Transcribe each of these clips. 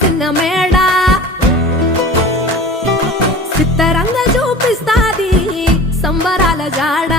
చిన్న మేడ సిత్తరంగా చూపిస్తాది సంబరాల జాడ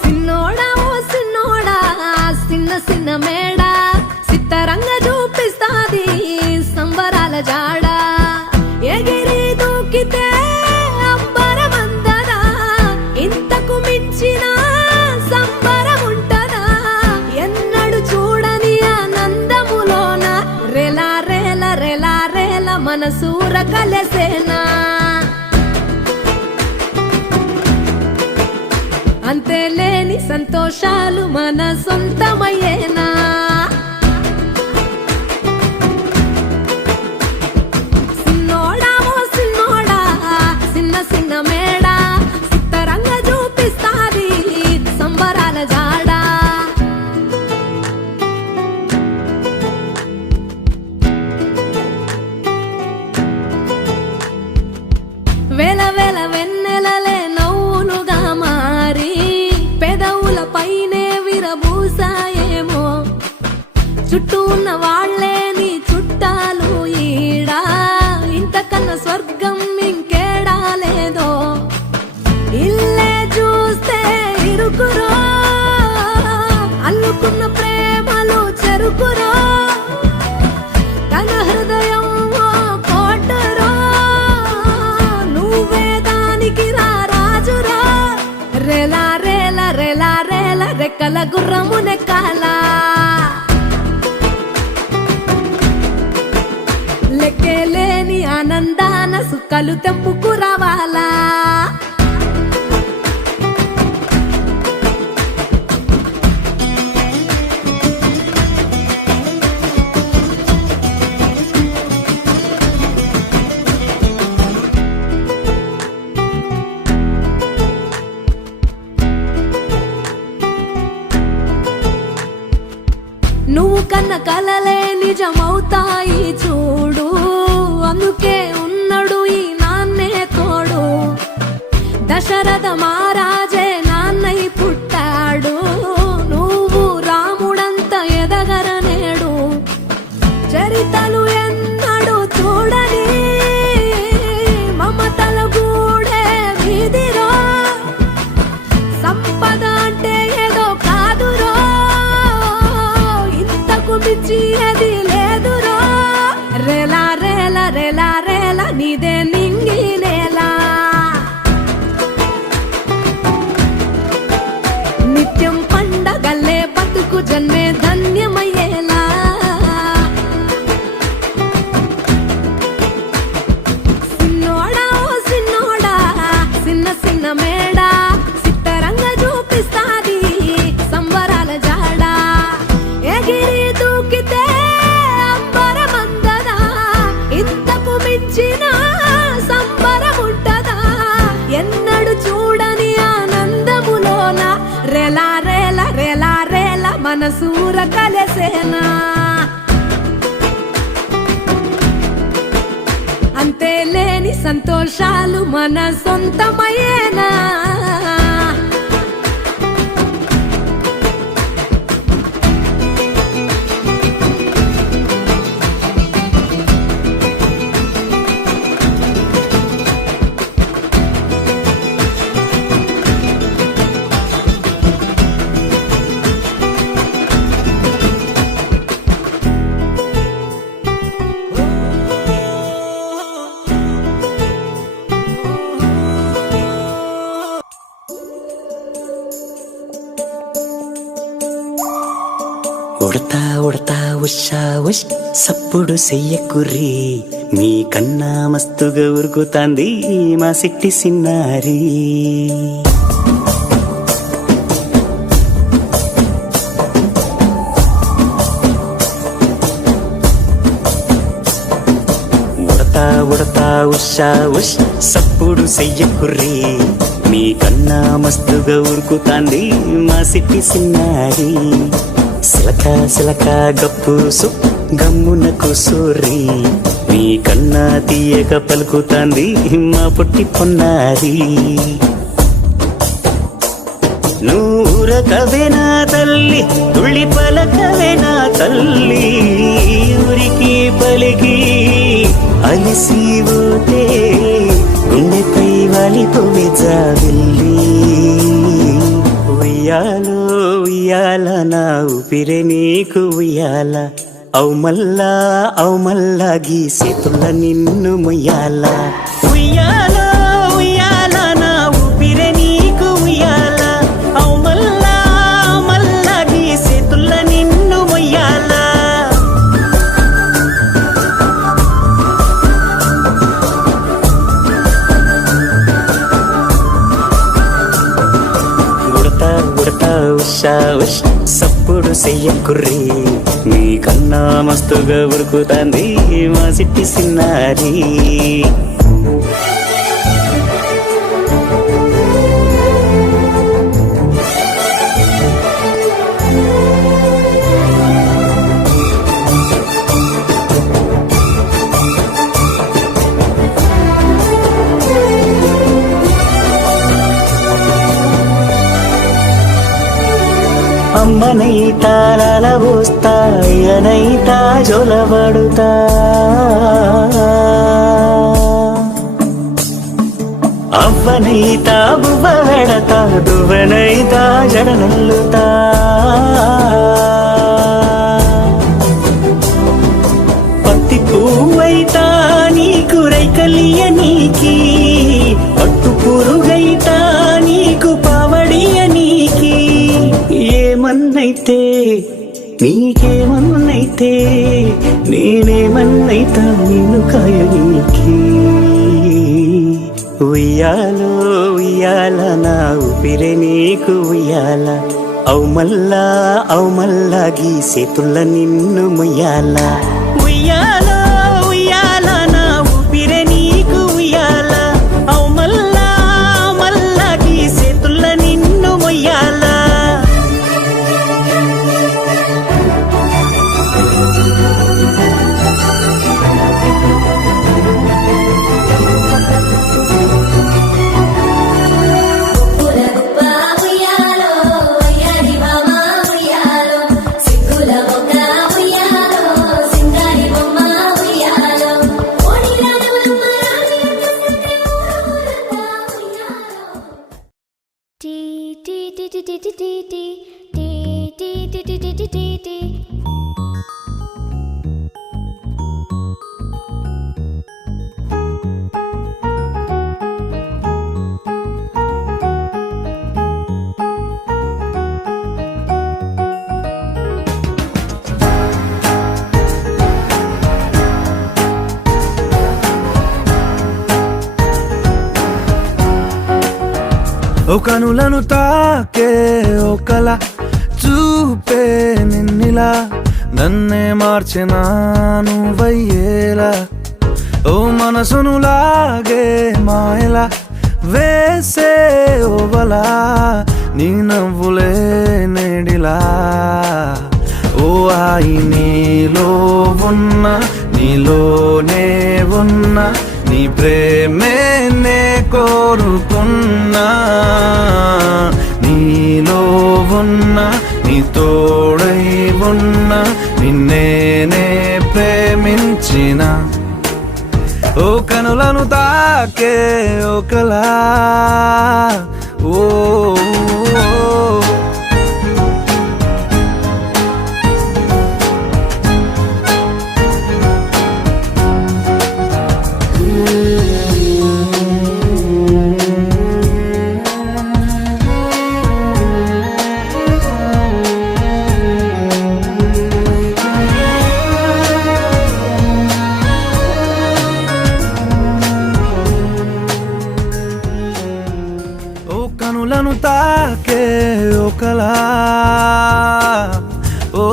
సిన్నోడా ఓ సిన్నోడా చిన్న మేడ సిత్తరంగా చూపిస్తాది సంబరాల జాడ ఎగిరి దూకితే అంబరమందదా ఇంతకు మించిన సంబరం ఉంటదా ఎన్నడు చూడని ఆనందములోన రెలా రేల రెలా రేల మనసూర కలసేనా అంతే లేని సంతోషాలు మన సొంతమయ్యేనా సిన్నోడా ఓ సిన్నోడా చిన్న మేడ సిత్తరంగా చూపిస్తాది సంబరాల జాడ వేల వేల వెన్నెలలే నవ్వులుగా మారి పెదవుల పైనే విరబూసాయేమో చుట్టూ ఉన్న వాళ్లే నీ చుట్టాలు ఈడా ఇంతకన్నా స్వర్గం ఇంకేడా లేదో ఇల్లే చూస్తే ఇరుకురో అల్లుకున్న ప్రేమలు చెరుకురో తన హృదయం కోటరో నువ్వే దానికి రాజురా రెలా రేల రెలా రేల రెక్కల గుర్రము నెక్కాలా లెక్కలేని ఆనందాన సుక్కలు తెంపుకు రావాలా నువ్వు కన్న కలలే నిజమవుతాయి చూడు అందుకే ఉన్నాడు ఈ నాన్నే తోడు దశరథ మహారాజే నాన్నై పుట్టాడు నువ్వు రాముడంత ఎదగరనేడు చరితలు ఎన్నడు చూడని మమతల గూడే వీధిరో సంపద అంటే ఏదో కాదురో మించి అది లేదురో రెలా రేల రెలా రేల నీదే నింగి నేల నిత్యం పండగల్లే బతుకు జన్మే ధన్యమయ్యేలా సిన్నోడా ఓ సిన్నోడా చిన్న మేడ సిత్తరంగా చూపిస్తాది సంబరాల జాడ ఎగిరి దూకితే అంబరమందదా ఇంతకు మించిన సంబరం ఉంటదా ఎన్నడు చూడని ఆనందములోన రెలా రేల రెలా రేల మనసూర కలసేనా అంతే లేని సంతోషాలు మన సొంతమయ్యేనా ఉడతా ఉడతా ఉషా ఉష్ సప్పుడు చెయ్యకుర్రి మీ కన్నా మస్తుగా ఉరుకుతాంది మా సిట్టి సిన్నారి ఉడతా ఉడతా ఉషా ఉష్ సప్పుడు చెయ్యకుర్రి మీ కన్నా మస్తుగా ఉరుకుతాంది మా సిట్టి సిన్నారి సిలక సిలక గప్పుసు గమ్మున కూసూరి మీ కన్నా తీయక పలుకుతాంది మా పుట్టి పొన్నారి నూరకవే నా తల్లి తుళ్ళి పలకవే నా తల్లి ఊరికి పలికి అలిసిపోతే గుండెపై వాలిపోవే జాబిల్లి ఉయ్యాలో ఉయ్యాల నా ఊపిరే నీకు ఉయ్యాల అవు మల్లా గీసేతుల్ల నిన్ను ముయ్యాల ఉయ్యాలో ఉయ్యాల నా ఊపిరే నీకు ఉయ్యాల అవు మల్లా గీసేతుల్ల నిన్ను ముయ్యాల ఉడతా ఉషా ఉష్ సప్పుడు చెయ్యకుర్రి మీ కన్నా మస్తుగా ఉరుకుతాంది మా సిట్టి సిన్నారి అమ్మనైతా లలబోస్తా అయ్యనైతా జొలబడుతా అవ్వనైతా బువ్వ వెడతా దువ్వనైతా జడనల్లుతా పత్తి పువ్వైతా నీకు రైకలియ నీకి పట్టు పురుగైతా నీకు పావడియ నీకి ఏమన్నైతే నీకేమన్నైతే నేనేమన్నైతా నిన్ను కాయనీకి ఉయ్యాలో ఉయ్యాల నా ఊపిరే నీకు ఉయ్యాల అవు మల్లా గీసేతుల్ల నిన్ను ముయ్యాల ఉయ్యాలో ఉయ్యాల నా ఊపిరే నీకు ఉయ్యాల అవు మల్లా గీసేతుల్ల నిన్ను ముయ్యాల ఓ కనులను తాకే ఒకలా చూపే నిన్నిలా నన్నే మార్చెనా నువ్వయ్యేలా ఓ మనసును లాగే మాయలా వేసే ఓవలా నీ నవ్వులే నేడిలా ఓ ఆయి నీలో ఉన్న నీలోనే ఉన్న నీ ప్రేమే నే కోరుకున్నా నీలో ఉన్న నీ తోడై ఉన్న నిన్నేనే ప్రేమించిన ఓ కనులను తాకే ఒకలా ఓ కనులను తాకే ఒకలా ఓ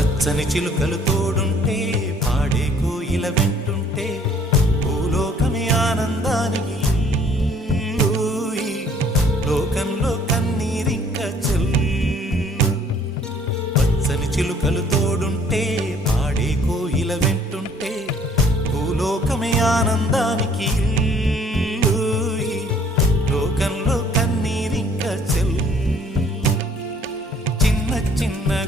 పచ్చని చిలుకలు తోడుంటే పాడే కోయిల వెంటుంటే భూలోకమే ఆనందానికి ఊయి. లోకంలో కన్నీరింక చెల్లు. పచ్చని చిలుకలు తోడుంటే పాడే కోయిల వెంటుంటే భూలోకమే ఆనందానికి ఊయి. లోకంలో కన్నీరింక చెల్లు. చిన్న చిన్న